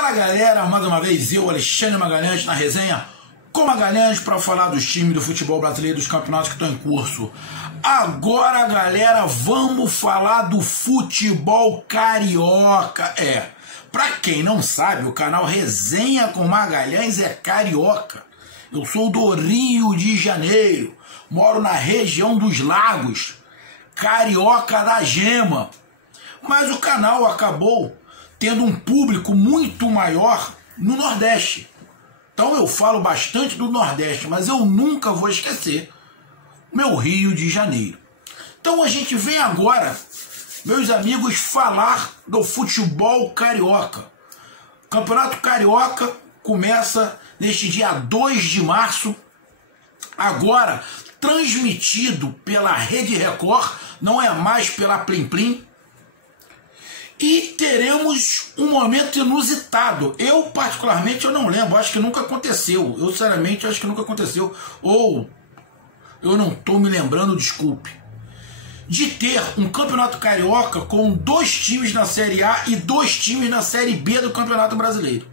Fala galera, mais uma vez eu, Alexandre Magalhães, na resenha com Magalhães para falar dos times do futebol brasileiro, dos campeonatos que estão em curso. Agora galera, vamos falar do futebol carioca. Para quem não sabe, o canal Resenha com Magalhães é carioca. Eu sou do Rio de Janeiro, moro na região dos Lagos, carioca da gema. Mas o canal acabou tendo um público muito maior no Nordeste. Então eu falo bastante do Nordeste, mas eu nunca vou esquecer meu Rio de Janeiro. Então a gente vem agora, meus amigos, falar do futebol carioca. O Campeonato Carioca começa neste dia 2 de março, agora transmitido pela Rede Record, não é mais pela Plim Plim. E teremos um momento inusitado. Eu, particularmente, eu não lembro. Acho que nunca aconteceu. Eu, sinceramente, acho que nunca aconteceu. Ou eu não estou me lembrando, desculpe. De ter um campeonato carioca com 2 times na Série A e 2 times na Série B do Campeonato Brasileiro.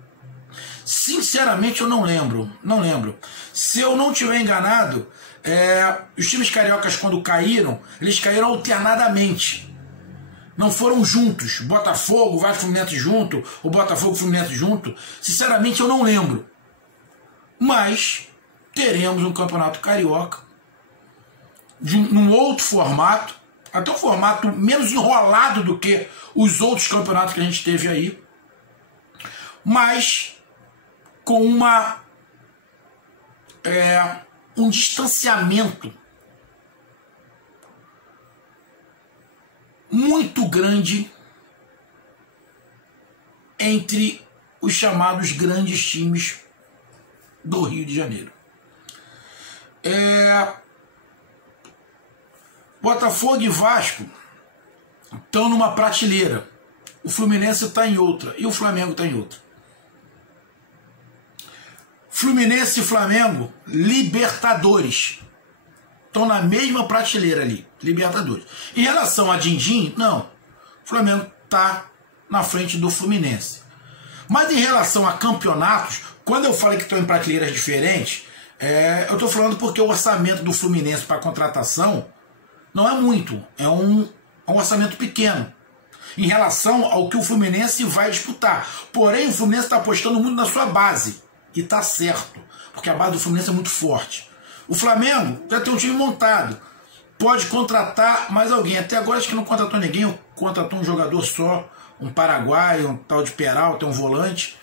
Sinceramente, eu não lembro. Não lembro. Se eu não estiver enganado, os times cariocas, quando caíram, eles caíram alternadamente. Não foram juntos, Botafogo, Vasco, Fluminense junto, o Botafogo, Fluminense junto. Sinceramente, eu não lembro. Mas teremos um campeonato carioca num outro formato, até um formato menos enrolado do que os outros campeonatos que a gente teve aí, mas com um distanciamento muito grande entre os chamados grandes times do Rio de Janeiro. Botafogo e Vasco estão numa prateleira, o Fluminense está em outra e o Flamengo está em outra. Fluminense e Flamengo, Libertadores, estão na mesma prateleira ali, Libertadores. Em relação a Dindim, não. O Flamengo está na frente do Fluminense. Mas em relação a campeonatos, quando eu falei que estão em prateleiras diferentes, eu estou falando porque o orçamento do Fluminense para contratação não é muito. É um orçamento pequeno em relação ao que o Fluminense vai disputar. Porém, o Fluminense está apostando muito na sua base. E está certo, porque a base do Fluminense é muito forte. O Flamengo já tem um time montado, pode contratar mais alguém. Até agora acho que não contratou ninguém, contratou um jogador só, um paraguaio, um tal de Peralta, um volante,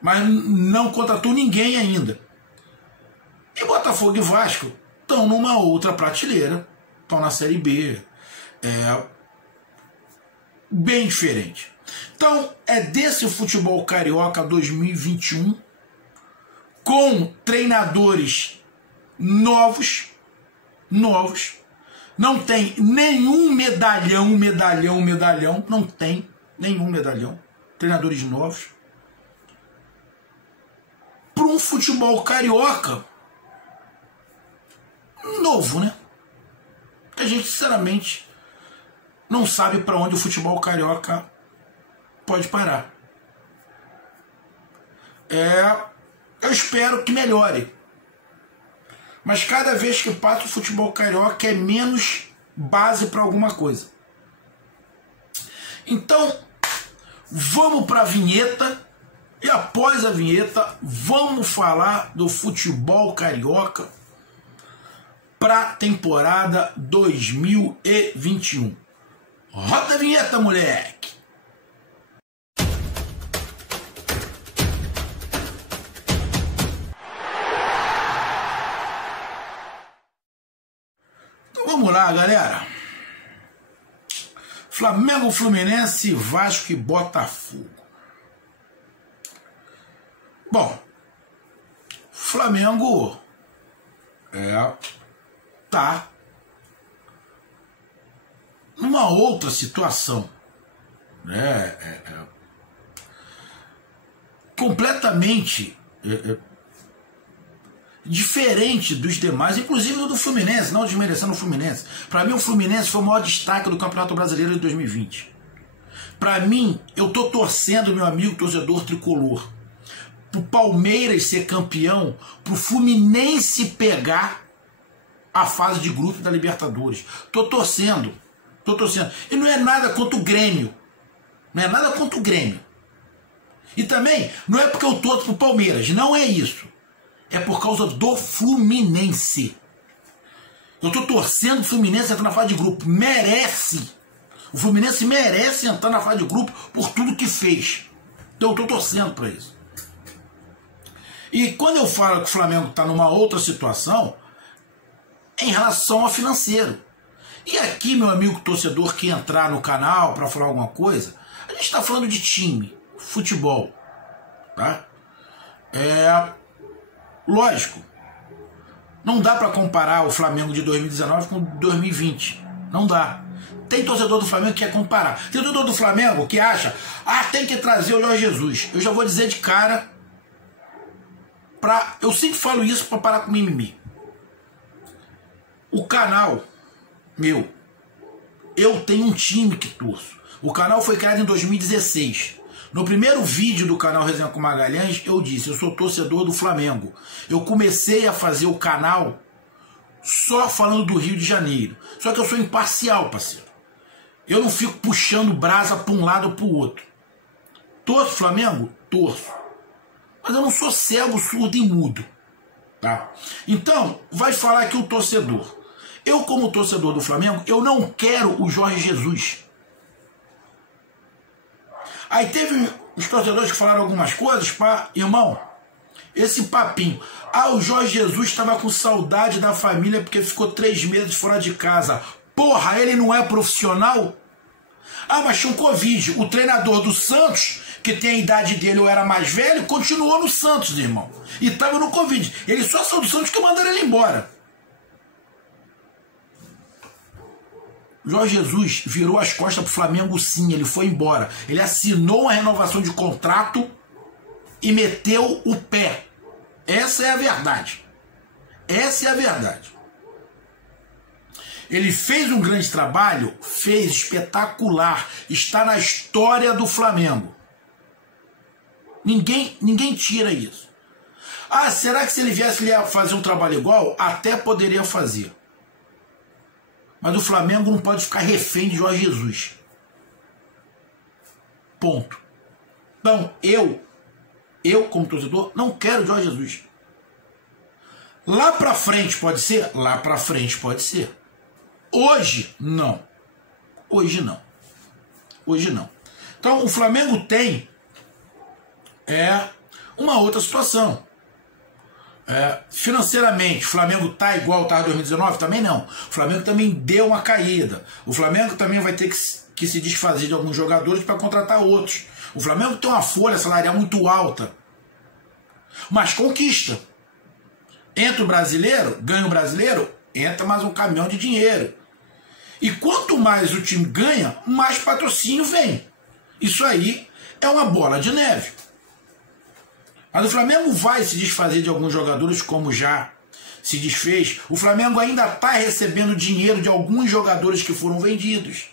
mas não contratou ninguém ainda. E Botafogo e Vasco estão numa outra prateleira, estão na Série B, bem diferente. Então é desse futebol carioca 2021, com treinadores novos, não tem nenhum medalhão, não tem nenhum medalhão, treinadores novos, para um futebol carioca novo, né? A gente, sinceramente, não sabe para onde o futebol carioca pode parar. Eu espero que melhore. Mas cada vez que passa o futebol carioca é menos base para alguma coisa. Então, vamos para a vinheta. E após a vinheta, vamos falar do futebol carioca para a temporada 2021. Roda a vinheta, moleque! Vamos lá, galera. Flamengo, Fluminense, Vasco e Botafogo. Bom, Flamengo tá numa outra situação, né? Completamente diferente dos demais, inclusive do Fluminense, não desmerecendo o Fluminense. Para mim, o Fluminense foi o maior destaque do Campeonato Brasileiro de 2020. Para mim, eu tô torcendo, meu amigo torcedor tricolor, pro Palmeiras ser campeão, pro Fluminense pegar a fase de grupo da Libertadores. Tô torcendo. E não é nada contra o Grêmio. Não é nada contra o Grêmio. E também, não é porque eu torço pro Palmeiras, não é isso. É por causa do Fluminense. Eu tô torcendo o Fluminense entrar na fase de grupo. Merece. O Fluminense merece entrar na fase de grupo por tudo que fez. Então eu tô torcendo para isso. E quando eu falo que o Flamengo está numa outra situação, é em relação ao financeiro. E aqui, meu amigo torcedor que entrar no canal para falar alguma coisa, a gente está falando de time, futebol. Tá? Lógico, não dá para comparar o Flamengo de 2019 com 2020. Não dá. Tem torcedor do Flamengo que quer comparar. Tem torcedor do Flamengo que acha, tem que trazer o Jorge Jesus. Eu já vou dizer de cara, eu sempre falo isso para parar com mimimi. O canal meu, eu tenho um time que torço. O canal foi criado em 2016. No primeiro vídeo do canal Resenha com Magalhães, eu disse, eu sou torcedor do Flamengo. Eu comecei a fazer o canal só falando do Rio de Janeiro. Só que eu sou imparcial, parceiro. Eu não fico puxando brasa para um lado ou para o outro. Torço Flamengo? Torço. Mas eu não sou cego, surdo e mudo. Tá? Então, vai falar aqui o torcedor. Eu, como torcedor do Flamengo, eu não quero o Jorge Jesus. Aí teve os torcedores que falaram algumas coisas, irmão, esse papinho. O Jorge Jesus estava com saudade da família porque ficou 3 meses fora de casa. Porra, ele não é profissional? Mas tinha um Covid. O treinador do Santos, que tem a idade dele ou era mais velho, continuou no Santos, irmão. E estava no Covid. Ele só saiu do Santos que mandaram ele embora. Jorge Jesus virou as costas pro Flamengo, sim, ele foi embora. Ele assinou uma renovação de contrato e meteu o pé. Essa é a verdade. Essa é a verdade. Ele fez um grande trabalho, fez espetacular, está na história do Flamengo. Ninguém tira isso. Será que se ele viesse ele ia fazer um trabalho igual? Até poderia fazer. Mas o Flamengo não pode ficar refém de Jorge Jesus. Ponto. Então, eu como torcedor, não quero Jorge Jesus. Lá pra frente pode ser? Lá pra frente pode ser. Hoje, não. Hoje não. Hoje não. Então, o Flamengo tem uma outra situação. Financeiramente, o Flamengo tá igual estava em 2019? Também não. O Flamengo também deu uma caída. O Flamengo também vai ter que se desfazer de alguns jogadores para contratar outros. O Flamengo tem uma folha salarial muito alta, mas conquista. Entra o brasileiro, ganha o brasileiro, entra mais um caminhão de dinheiro. E quanto mais o time ganha, mais patrocínio vem. Isso aí é uma bola de neve. Mas o Flamengo vai se desfazer de alguns jogadores, como já se desfez. O Flamengo ainda está recebendo dinheiro de alguns jogadores que foram vendidos.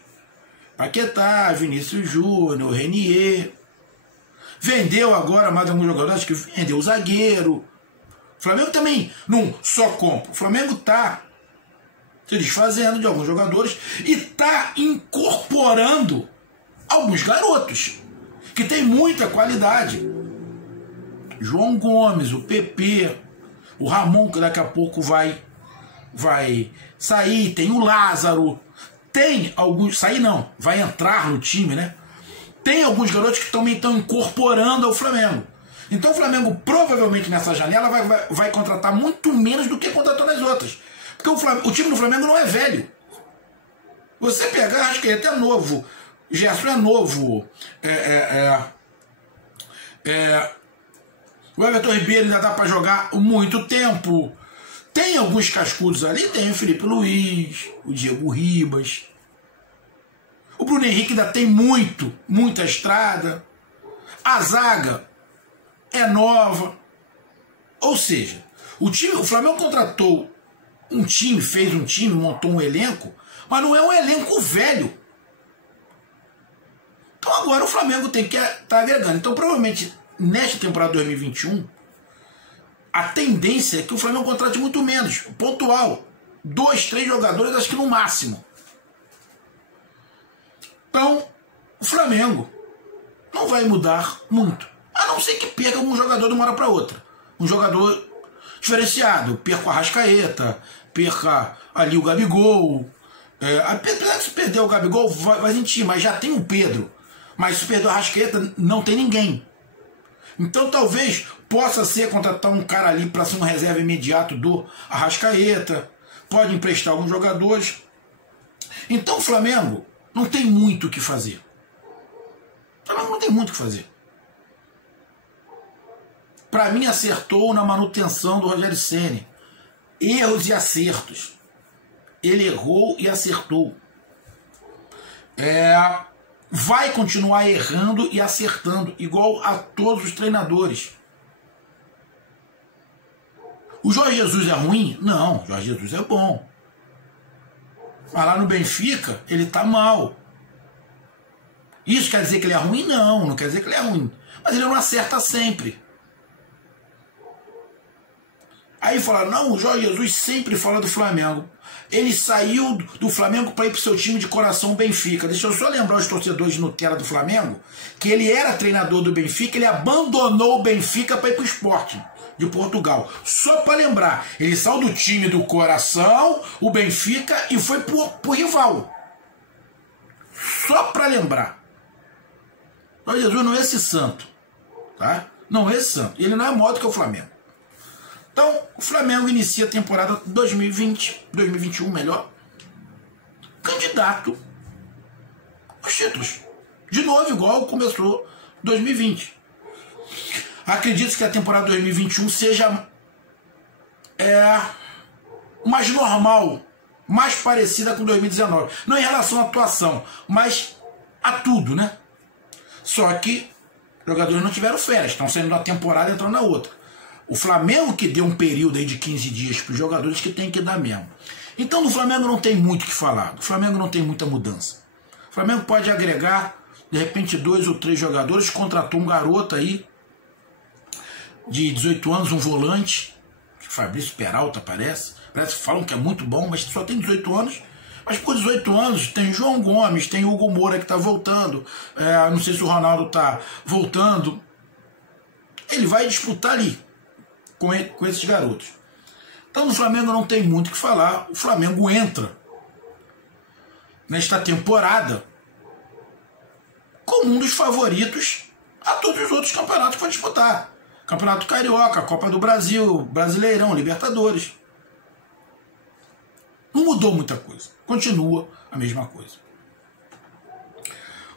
Paquetá, Vinícius Júnior, Renier. Vendeu agora mais alguns jogadores, que vendeu o zagueiro. O Flamengo também não só compra. O Flamengo está se desfazendo de alguns jogadores e está incorporando alguns garotos que tem muita qualidade. João Gomes, o PP, o Ramon, que daqui a pouco vai sair, tem o Lázaro, tem alguns, sair não, vai entrar no time, né? Tem alguns garotos que também estão incorporando ao Flamengo. Então o Flamengo provavelmente nessa janela vai contratar muito menos do que contratou nas outras. Porque o time do Flamengo não é velho. Você pegar, acho que é até novo, Gerson é novo, o Everton Ribeiro ainda dá para jogar muito tempo. Tem alguns cascudos ali, tem o Felipe Luiz, o Diego Ribas. O Bruno Henrique ainda tem muita estrada. A zaga é nova. Ou seja, o Flamengo contratou um time, fez um time, montou um elenco, mas não é um elenco velho. Então agora o Flamengo tem que estar agregando. Então provavelmente nesta temporada 2021, a tendência é que o Flamengo contrate muito menos, pontual. 2, 3 jogadores, acho que no máximo. Então, o Flamengo não vai mudar muito. A não ser que perca um jogador de uma hora para outra. Um jogador diferenciado. Perca o Arrascaeta, perca ali o Gabigol. Apesar de se perder o Gabigol, vai sentir, mas já tem o Pedro. Mas se perder o Arrascaeta, não tem ninguém. Então talvez possa ser contratar um cara ali para ser um reserva imediato do Arrascaeta. Pode emprestar alguns jogadores. Então o Flamengo não tem muito o que fazer. O Flamengo não tem muito o que fazer. Para mim acertou na manutenção do Rogério Ceni. Erros e acertos. Ele errou e acertou. Vai continuar errando e acertando, igual a todos os treinadores. O Jorge Jesus é ruim? Não, o Jorge Jesus é bom. Mas lá no Benfica, ele tá mal. Isso quer dizer que ele é ruim? Não, não quer dizer que ele é ruim. Mas ele não acerta sempre. Aí falaram, não, o Jorge Jesus sempre fala do Flamengo. Ele saiu do Flamengo para ir para o seu time de coração, o Benfica. Deixa eu só lembrar os torcedores de Nutella do Flamengo que ele era treinador do Benfica, ele abandonou o Benfica para ir para o Sporting de Portugal. Só para lembrar, ele saiu do time do coração, o Benfica, e foi pro rival. Só para lembrar. Jorge Jesus não é esse santo. Tá? Não é esse santo. Ele não é maior do que o Flamengo. Então, o Flamengo inicia a temporada 2020, 2021 melhor, candidato aos títulos. De novo, igual começou 2020. Acredito que a temporada 2021 seja mais normal, mais parecida com 2019. Não em relação à atuação, mas a tudo, né? Só que os jogadores não tiveram férias, estão saindo da temporada e entrando na outra. O Flamengo que deu um período aí de 15 dias para os jogadores que tem que dar mesmo. Então do Flamengo não tem muito o que falar. Do Flamengo não tem muita mudança. O Flamengo pode agregar, de repente, 2 ou 3 jogadores. Contratou um garoto aí de 18 anos, um volante. Fabrício Peralta parece. Parece que falam que é muito bom, mas só tem 18 anos. Mas por 18 anos tem João Gomes, tem Hugo Moura que está voltando. Não sei se o Ronaldo está voltando. Ele vai disputar ali com esses garotos. Então no Flamengo não tem muito o que falar. O Flamengo entra nesta temporada como um dos favoritos a todos os outros campeonatos que vai disputar. Campeonato Carioca, Copa do Brasil, Brasileirão, Libertadores. Não mudou muita coisa. Continua a mesma coisa.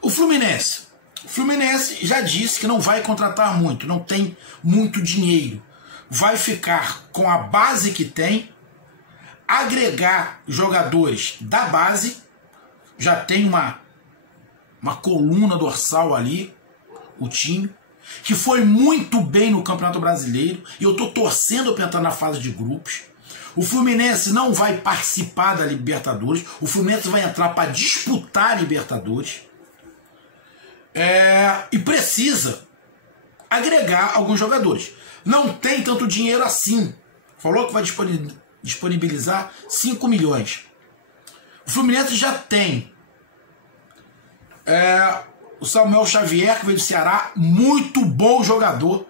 O Fluminense. O Fluminense já disse que não vai contratar muito, não tem muito dinheiro. Vai ficar com a base que tem, agregar jogadores da base, já tem uma coluna dorsal ali, o time, que foi muito bem no Campeonato Brasileiro, e eu estou torcendo para entrar na fase de grupos. O Fluminense não vai participar da Libertadores, o Fluminense vai entrar para disputar a Libertadores, e precisa agregar alguns jogadores. Não tem tanto dinheiro assim. Falou que vai disponibilizar 5 milhões. O Fluminense já tem o Samuel Xavier, que veio do Ceará, muito bom jogador.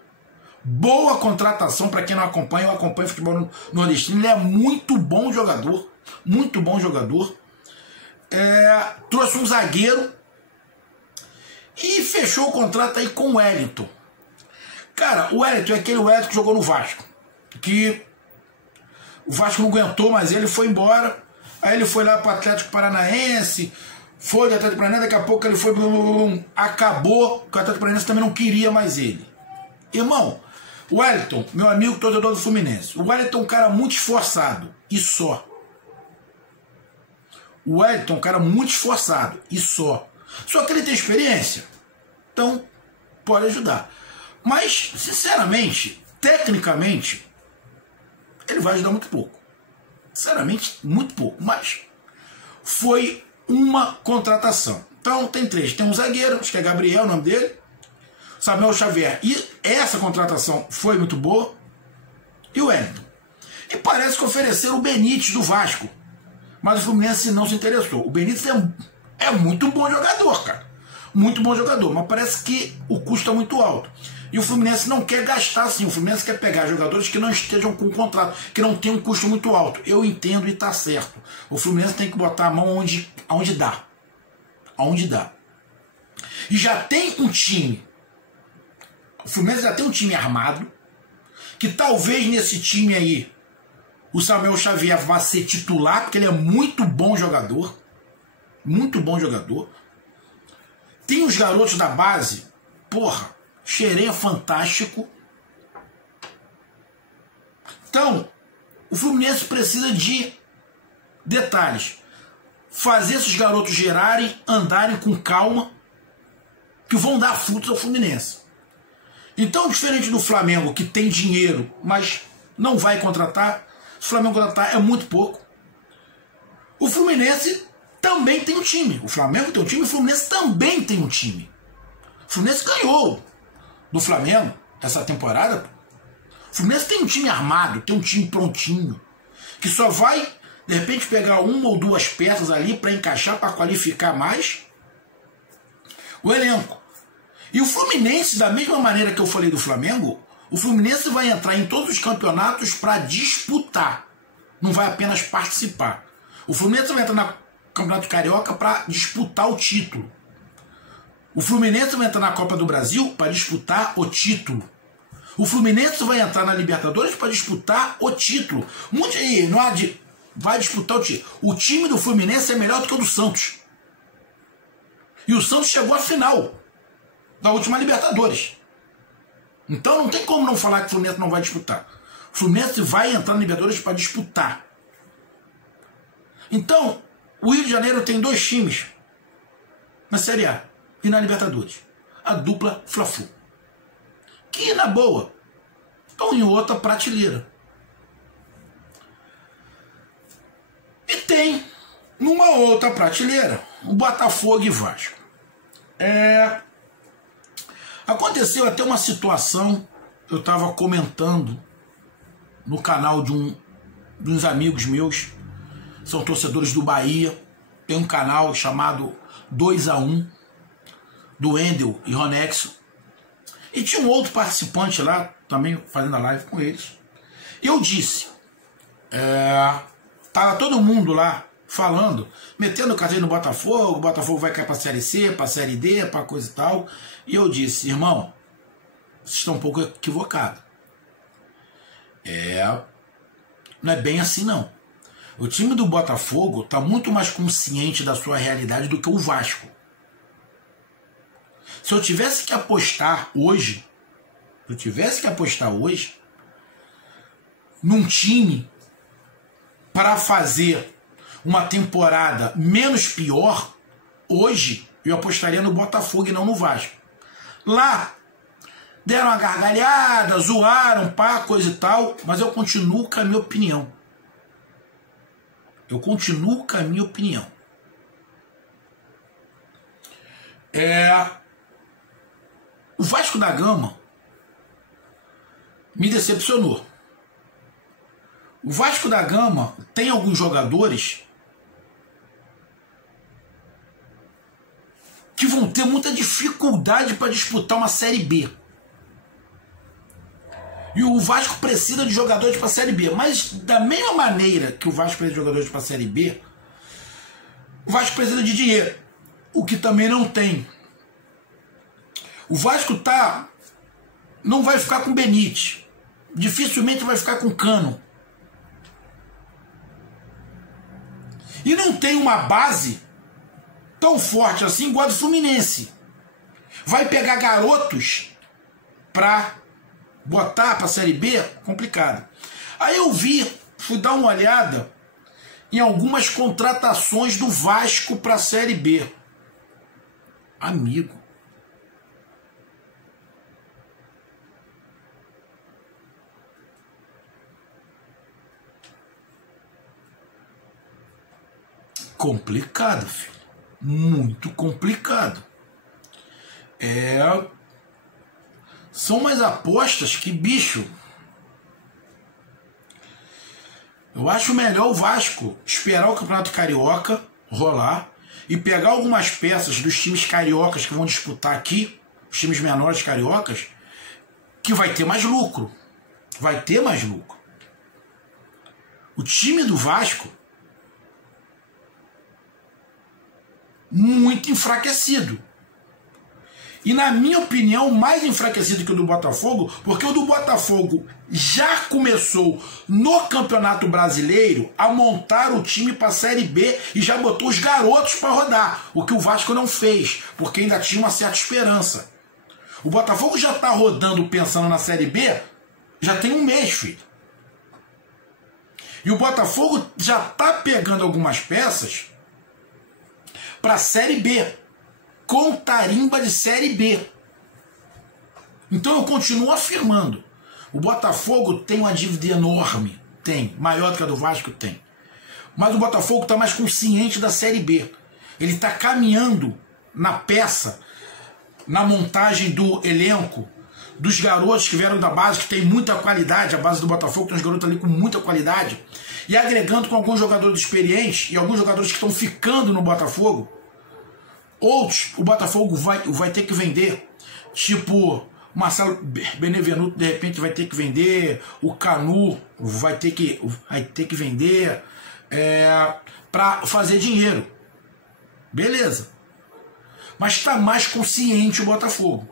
Boa contratação para quem não acompanha. Eu acompanho futebol nordestino. Ele é muito bom jogador. Muito bom jogador. Trouxe um zagueiro e fechou o contrato aí com o Wellington. Cara, o Wellington é aquele Wellington que jogou no Vasco. Que o Vasco não aguentou, mas ele foi embora. Aí ele foi lá para o Atlético Paranaense. Foi do Atlético Paranaense, daqui a pouco ele foi... Acabou, que o Atlético Paranaense também não queria mais ele. Irmão, o Wellington, meu amigo torcedor do Fluminense. O Wellington é um cara muito esforçado. E só. O Wellington é um cara muito esforçado. E só. Só que ele tem experiência. Então, pode ajudar. Mas, sinceramente, tecnicamente, ele vai ajudar muito pouco. Sinceramente, muito pouco. Mas foi uma contratação. Então tem três. Tem um zagueiro, acho que é Gabriel o nome dele, Samuel Xavier. E essa contratação foi muito boa. E o Wellington. E parece que ofereceram o Benítez do Vasco. Mas o Fluminense não se interessou. O Benítez é muito bom jogador, cara. Muito bom jogador. Mas parece que o custo é muito alto. E o Fluminense não quer gastar assim. O Fluminense quer pegar jogadores que não estejam com contrato, que não tenham um custo muito alto. Eu entendo e tá certo. O Fluminense tem que botar a mão onde dá. Aonde dá. E já tem um time. O Fluminense já tem um time armado. Que talvez nesse time aí o Samuel Xavier vá ser titular, porque ele é muito bom jogador. Muito bom jogador. Tem os garotos da base. Porra, Xerém é fantástico. Então, o Fluminense precisa de detalhes. Fazer esses garotos girarem, andarem com calma, que vão dar frutos ao Fluminense. Então, diferente do Flamengo, que tem dinheiro, mas não vai contratar, se o Flamengo contratar é muito pouco. O Fluminense também tem um time. O Flamengo tem um time, o Fluminense também tem um time. O Fluminense ganhou do Flamengo essa temporada. O Fluminense tem um time armado, tem um time prontinho, que só vai, de repente, pegar uma ou duas peças ali para encaixar, para qualificar mais o elenco. E o Fluminense, da mesma maneira que eu falei do Flamengo, o Fluminense vai entrar em todos os campeonatos para disputar, não vai apenas participar. O Fluminense vai entrar no Campeonato Carioca para disputar o título. O Fluminense vai entrar na Copa do Brasil para disputar o título. O Fluminense vai entrar na Libertadores para disputar o título. Vai disputar o título. O time do Fluminense é melhor do que o do Santos. E o Santos chegou à final da última Libertadores. Então não tem como não falar que o Fluminense não vai disputar. O Fluminense vai entrar na Libertadores para disputar. Então, o Rio de Janeiro tem dois times na Série A e na Libertadores. A dupla Fla-Flu. Que, na boa, estão em outra prateleira. E tem, numa outra prateleira, o Botafogo e Vasco. Aconteceu até uma situação, eu estava comentando no canal de uns amigos meus, são torcedores do Bahia, tem um canal chamado 2-1, do Wendel e Ronexo, e tinha um outro participante lá, também fazendo a live com eles. Eu disse, tava todo mundo lá falando, metendo o cartão no Botafogo, o Botafogo vai cair pra Série C, pra Série D, pra coisa e tal. E eu disse, irmão, vocês estão um pouco equivocados. Não é bem assim não. O time do Botafogo tá muito mais consciente da sua realidade do que o Vasco. Se eu tivesse que apostar hoje, num time para fazer uma temporada menos pior, hoje eu apostaria no Botafogo e não no Vasco. Lá deram uma gargalhada, zoaram, pá, coisa e tal, mas eu continuo com a minha opinião. O Vasco da Gama me decepcionou. O Vasco da Gama tem alguns jogadores que vão ter muita dificuldade para disputar uma Série B. E o Vasco precisa de jogadores para a Série B. Mas da mesma maneira que o Vasco precisa de jogadores para a Série B, o Vasco precisa de dinheiro, o que também não tem. O Vasco não vai ficar com Benítez. Dificilmente vai ficar com Cano. E não tem uma base tão forte assim igual a do Fluminense. Vai pegar garotos para botar para a Série B? Complicado. Aí eu fui dar uma olhada em algumas contratações do Vasco para a Série B. Amigo. Complicado, filho. muito complicado. São umas apostas que, bicho, eu acho melhor o Vasco esperar o Campeonato Carioca rolar e pegar algumas peças dos times cariocas que vão disputar aqui, os times menores cariocas, que vai ter mais lucro. Vai ter mais lucro. O time do Vasco, muito enfraquecido. E, na minha opinião, mais enfraquecido que o do Botafogo, porque o do Botafogo já começou no Campeonato Brasileiro a montar o time para a Série B e já botou os garotos para rodar, o que o Vasco não fez, porque ainda tinha uma certa esperança. O Botafogo já está rodando pensando na Série B, já tem um mês, filho. E o Botafogo já está pegando algumas peças para a Série B, com tarimba de Série B. Então eu continuo afirmando, o Botafogo tem uma dívida enorme, tem, maior do que a do Vasco, tem. Mas o Botafogo está mais consciente da Série B. Ele está caminhando na peça, na montagem do elenco, dos garotos que vieram da base, que tem muita qualidade, a base do Botafogo tem uns garotos ali com muita qualidade, e agregando com alguns jogadores experientes e alguns jogadores que estão ficando no Botafogo. Outros, o Botafogo vai ter que vender, tipo o Marcelo Benevenuto de repente vai ter que vender, o Canu vai ter que vender para fazer dinheiro. Beleza. Mas está mais consciente o Botafogo.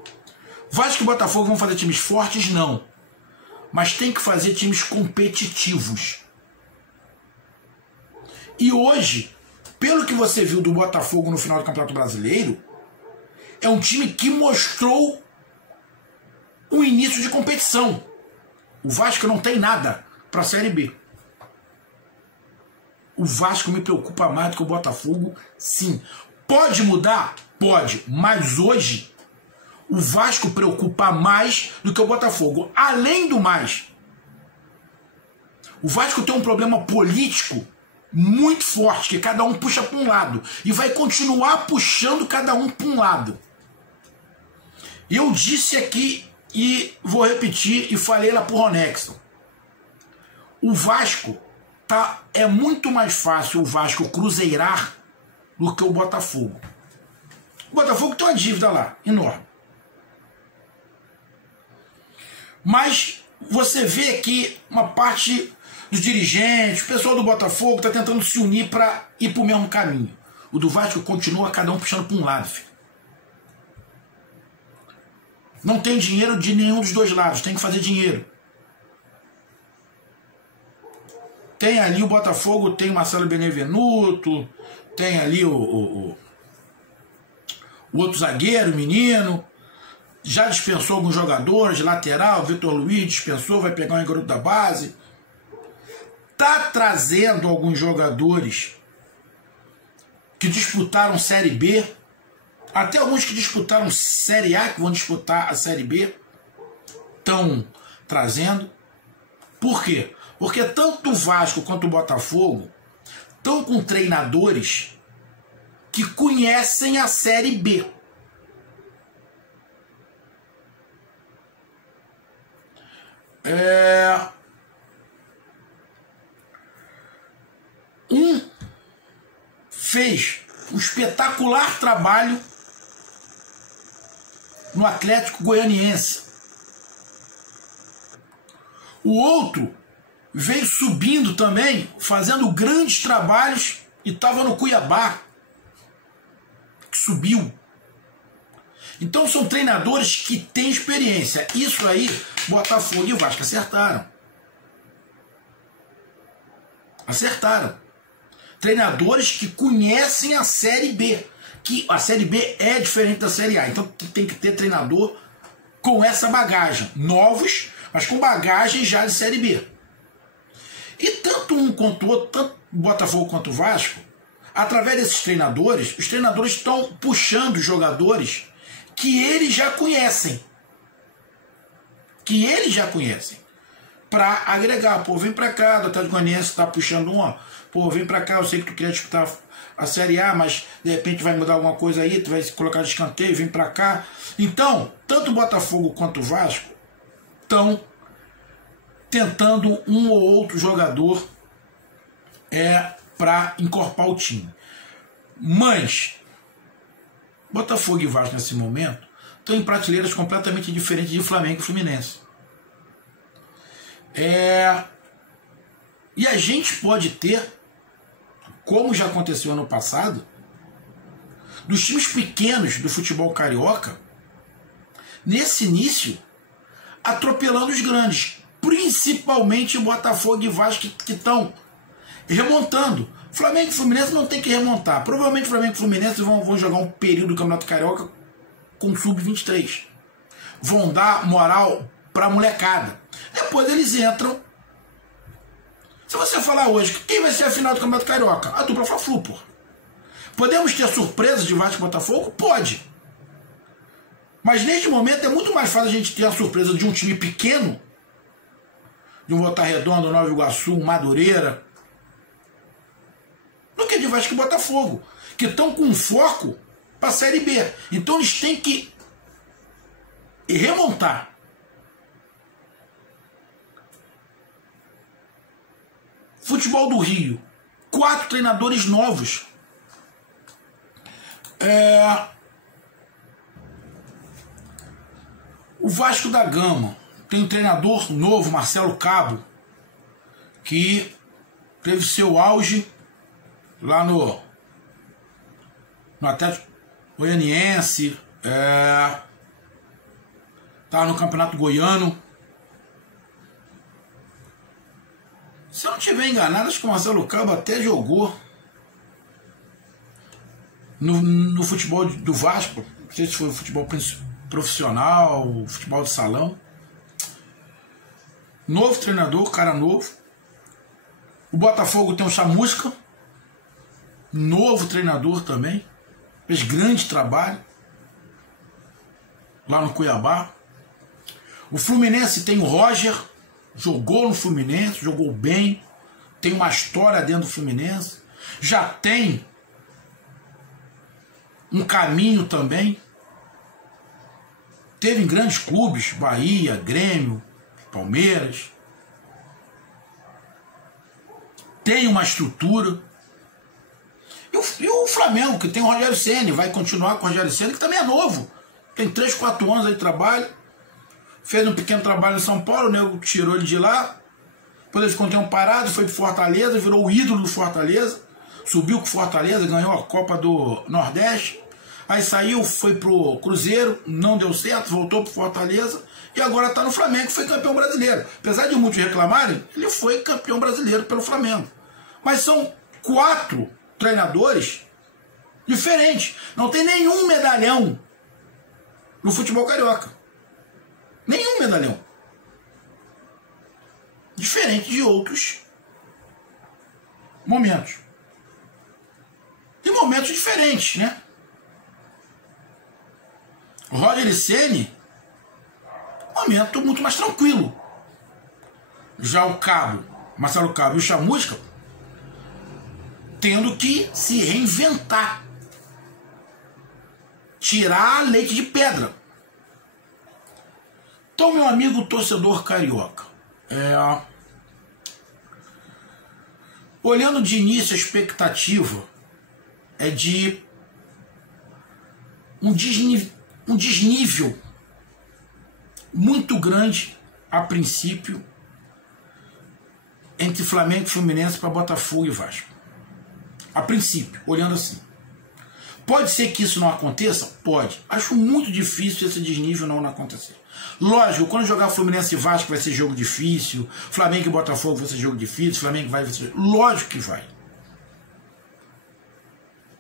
Vasco e Botafogo vão fazer times fortes? Não. Mas tem que fazer times competitivos. E hoje, pelo que você viu do Botafogo no final do Campeonato Brasileiro, é um time que mostrou o início de competição. O Vasco não tem nada para a Série B. O Vasco me preocupa mais do que o Botafogo, sim. Pode mudar? Pode. Mas hoje, o Vasco preocupa mais do que o Botafogo. Além do mais, o Vasco tem um problema político muito forte, que cada um puxa para um lado. E vai continuar puxando cada um para um lado. Eu disse aqui, e vou repetir, e falei lá pro Ronexon. O Vasco, é muito mais fácil o Vasco cruzeirar do que o Botafogo. O Botafogo tem uma dívida lá, enorme. Mas você vê que uma parte dos dirigentes, o pessoal do Botafogo está tentando se unir para ir para o mesmo caminho. O do Vasco continua cada um puxando para um lado, filho. Não tem dinheiro de nenhum dos dois lados, tem que fazer dinheiro. Tem ali o Botafogo, tem o Marcelo Benevenuto, tem ali o outro zagueiro, o menino. Já dispensou alguns jogadores, lateral, Vitor Luiz dispensou, vai pegar um garoto da base. Tá trazendo alguns jogadores que disputaram Série B, até alguns que disputaram Série A, que vão disputar a Série B, estão trazendo. Por quê? Porque tanto o Vasco quanto o Botafogo estão com treinadores que conhecem a Série B. Um fez um espetacular trabalho no Atlético Goianiense. O outro veio subindo também, fazendo grandes trabalhos, e estava no Cuiabá, que subiu. Então são treinadores que têm experiência. Isso aí, Botafogo e Vasco acertaram. Acertaram. Treinadores que conhecem a Série B. Que a Série B é diferente da Série A. Então tem que ter treinador com essa bagagem. Novos, mas com bagagem já de Série B. E tanto um quanto o outro, tanto Botafogo quanto o Vasco, através desses treinadores, os treinadores estão puxando jogadores que eles já conhecem. para agregar. Pô, vem para cá, do Atlético Goianiense tá puxando um, ó. Pô, vem para cá, eu sei que tu queria disputar a Série A, mas de repente vai mudar alguma coisa aí, tu vai se colocar de escanteio, vem para cá. Então, tanto o Botafogo quanto o Vasco estão tentando um ou outro jogador para encorpar o time. Mas Botafogo e Vasco nesse momento estão em prateleiras completamente diferentes de Flamengo e Fluminense. E a gente pode ter, como já aconteceu ano passado, dos times pequenos do futebol carioca, nesse início, atropelando os grandes, principalmente o Botafogo e Vasco, que estão remontando. Flamengo e Fluminense não tem que remontar. Provavelmente Flamengo e Fluminense vão jogar um período do Campeonato Carioca com sub-23. Vão dar moral pra molecada. Depois eles entram. Se você falar hoje, quem vai ser a final do Campeonato Carioca? A dupla Fla-Flu, pô. Podemos ter surpresas de Vasco e Botafogo? Pode. Mas neste momento é muito mais fácil a gente ter a surpresa de um time pequeno, de um Volta Redonda, Nova Iguaçu, um Madureira, do que de Vasco e Botafogo, que estão com foco para a Série B. Então eles têm que remontar. Futebol do Rio, 4 treinadores novos. O Vasco da Gama tem um treinador novo, Marcelo Cabo, que teve seu auge lá no Atlético Goianiense, estava no Campeonato Goiano. Se eu não estiver enganado, acho que o Marcelo Cabo até jogou no futebol do Vasco. Não sei se foi futebol profissional, futebol de salão. Novo treinador, cara novo. O Botafogo tem o Chamusca, novo treinador também. Fez grande trabalho lá no Cuiabá. O Fluminense tem o Roger, jogou no Fluminense, jogou bem, tem uma história dentro do Fluminense, já tem um caminho também. Teve em grandes clubes, Bahia, Grêmio, Palmeiras. Tem uma estrutura. E o Flamengo, que tem o Rogério Ceni, vai continuar com o Rogério Ceni, que também é novo. Tem 3, 4 anos aí de trabalho. Fez um pequeno trabalho em São Paulo, o nego tirou ele de lá. Depois eles ficou um tempo parado, foi pro Fortaleza, virou o ídolo do Fortaleza. Subiu com o Fortaleza, ganhou a Copa do Nordeste. Aí saiu, foi pro Cruzeiro, não deu certo, voltou pro Fortaleza. E agora tá no Flamengo, que foi campeão brasileiro. Apesar de muitos reclamarem, ele foi campeão brasileiro pelo Flamengo. Mas são 4 treinadores diferentes. Não tem nenhum medalhão no futebol carioca. Nenhum medalhão. Diferente de outros momentos. Tem momentos diferentes, né? O Rogério Ceni, momento muito mais tranquilo. Já o Cabo, Marcelo Cabo e o Chamusca, tendo que se reinventar. Tirar leite de pedra. Então, meu amigo torcedor carioca, olhando de início a expectativa é de um desnível muito grande a princípio entre Flamengo e Fluminense para Botafogo e Vasco. A princípio, olhando assim. Pode ser que isso não aconteça? Pode. Acho muito difícil esse desnível não acontecer. Lógico, quando jogar Fluminense e Vasco vai ser jogo difícil, Flamengo e Botafogo vai ser jogo difícil, Flamengo vai ser... Lógico que vai.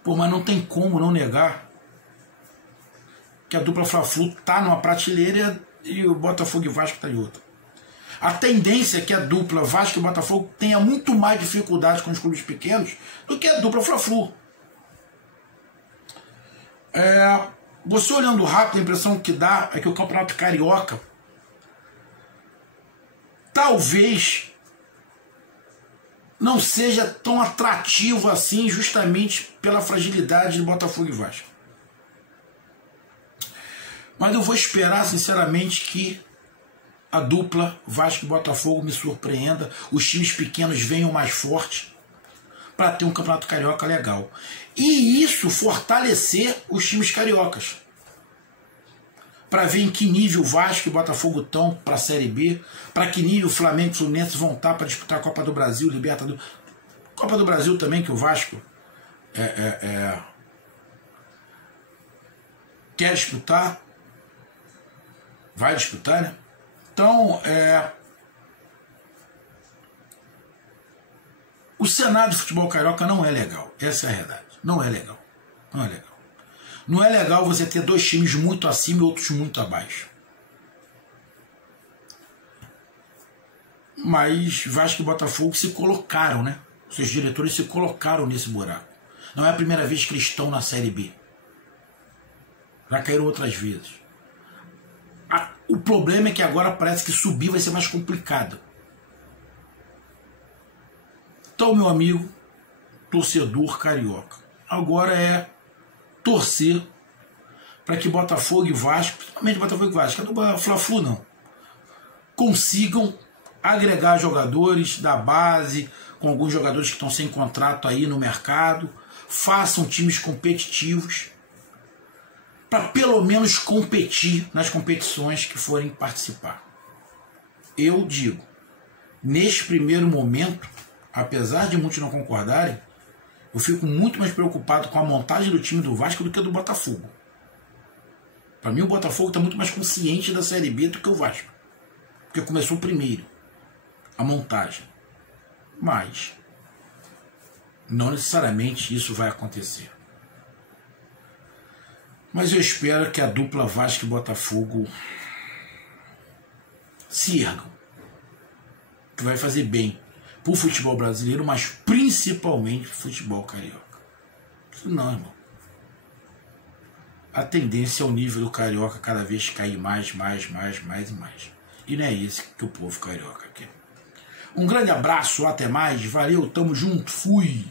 Pô, mas não tem como não negar que a dupla Fla-Flu tá numa prateleira e o Botafogo e Vasco tá em outra. A tendência é que a dupla Vasco e Botafogo tenha muito mais dificuldade com os clubes pequenos do que a dupla Fla-Flu. Você olhando rápido, a impressão que dá é que o Campeonato Carioca talvez não seja tão atrativo assim, justamente pela fragilidade do Botafogo e Vasco. Mas eu vou esperar, sinceramente, que a dupla Vasco e Botafogo me surpreenda, os times pequenos venham mais fortes para ter um campeonato carioca legal. E isso fortalecer os times cariocas. Para ver em que nível Vasco e Botafogo estão para a Série B, para que nível Flamengo e Fluminense vão estar para disputar a Copa do Brasil, Libertadores. Copa do Brasil também, que o Vasco quer disputar, vai disputar, né? Então, o cenário do futebol carioca não é legal. Essa é a verdade. Não é legal. Não é legal. Não é legal você ter dois times muito acima e outros muito abaixo. Mas Vasco e Botafogo se colocaram, né? Seus diretores se colocaram nesse buraco. Não é a primeira vez que eles estão na Série B. Já caíram outras vezes. O problema é que agora parece que subir vai ser mais complicado. Então, meu amigo, torcedor carioca, agora é torcer para que Botafogo e Vasco, principalmente Botafogo e Vasco, não é do Fla-Flu não, consigam agregar jogadores da base, com alguns jogadores que estão sem contrato aí no mercado, façam times competitivos, para pelo menos competir nas competições que forem participar. Eu digo, neste primeiro momento, apesar de muitos não concordarem, eu fico muito mais preocupado com a montagem do time do Vasco do que do Botafogo. Para mim, o Botafogo está muito mais consciente da Série B do que o Vasco, porque começou primeiro a montagem. Mas não necessariamente isso vai acontecer. Mas eu espero que a dupla Vasco e Botafogo se ergam, que vai fazer bem para o futebol brasileiro, mas principalmente para o futebol carioca. Não, irmão. A tendência é o nível do carioca cada vez cair mais e mais. E não é isso que o povo carioca quer. Um grande abraço, até mais, valeu, tamo junto, fui!